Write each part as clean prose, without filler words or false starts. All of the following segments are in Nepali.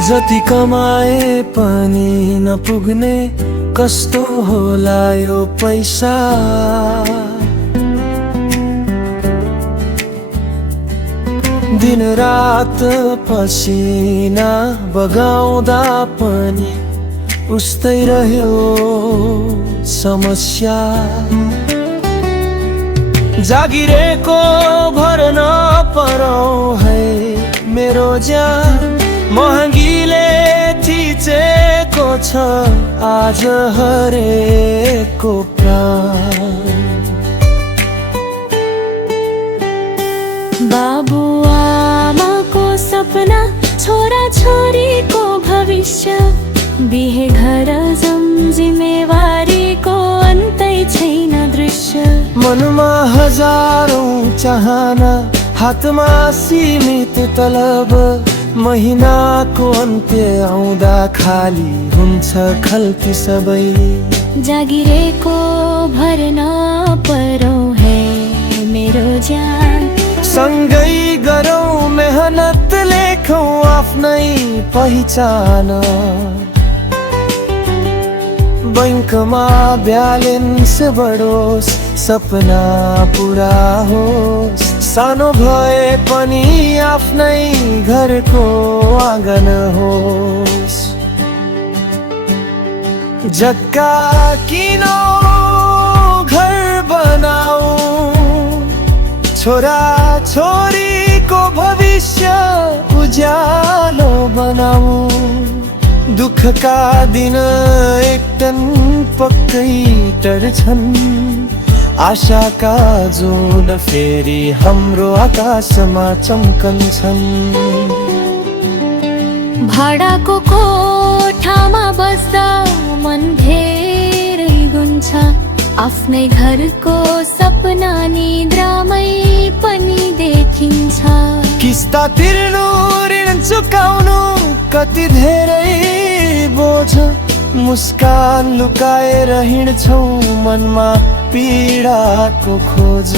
जति कमाए पनि नपुग्ने कस्तो होला यो पैसा। दिन रात पसिना बगाउँदा पनि उस्तै रह्यो समस्या। जागिरेको भर नपरौँ है मेरो ज्यान, महँगीले थिचेको छ आज हरेकको प्राण। बाबु आमाको सपना, छोरा छोरीको भविष्य, बिहे घर जाऊँ जिम्मेवारीको अन्तै छैन दृश्य। मनमा हजारौं चाहना, हातमा सीमित तलब, महिनाको अन्त्य आउँदा खाली हुन्छ खल्ती सबै। जागिरेको भर नपरौँ है मेरो ज्यान, सँगै गरौँ मेहनत, लेखौँ आफ्नै पहिचान। बैंकमा ब्यालेन्स बढोस्, सपना पुरा होस्, सानो भए पनि आफ्नै घरको आँगन होस्। जग्गा किनौँ घर बनाऊ, छोरा छोरीको भविष्य उज्यालो बनाऊ। दुःखका दिन एकटन पक्कै टर्छन्, आशाका जुन फेरि हाम्रो आकाशमा चम्कन्छन्। भाडाको कोठामा बस्दा मन धेरै गुन्छ, आफ्नै घरको सपना निद्रामै पनि देखिन्छ। किस्ता तिर्नु, ऋण चुकाउनु, कति धेरै बोझ, मुस्कान लुकाएर हिँड्छौँ मनमा पीडाको खोज।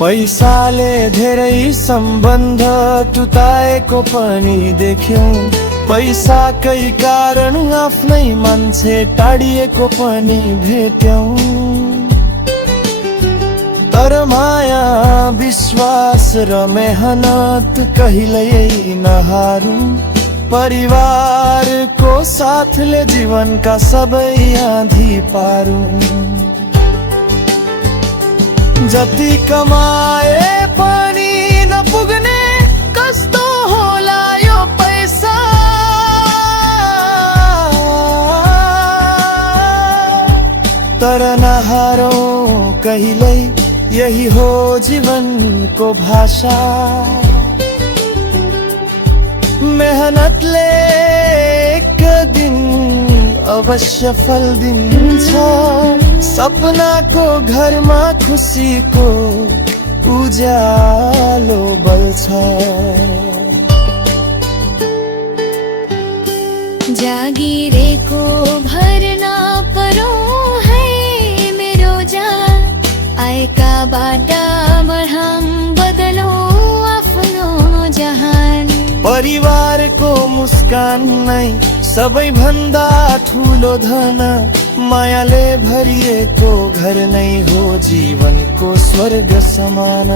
पैसाले धेरै सम्बन्ध टुटाएको पनि देख्यौँ, पैसाकै कारण आफ्नै मान्छे टाढिएको पनि भेट्यौँ। तर माया, विश्वास र मेहनत कहिल्यै नहारौँ, परिवारको साथले जीवनका सबै आँधी पारौँ। जति कमाए पनि नपुग्ने कस्तो होला यो पैसा। तर नहारौँ कहिल्यै, यही हो जीवनको भाषा। मेहनतले एक दिन अवश्य फल दिन्छ, सपनाको घरमा खुसीको उज्यालो बल्छ। जागिरेको भर नपरौँ है मेरो ज्यान, आएका बाटा बढाङ बदलौँ आफ्नो जहान। परिवारको मुस्कान नै सबैभन्दा ठुलो धन, मायाले भरिएको घर नै हो जीवनको स्वर्ग समान।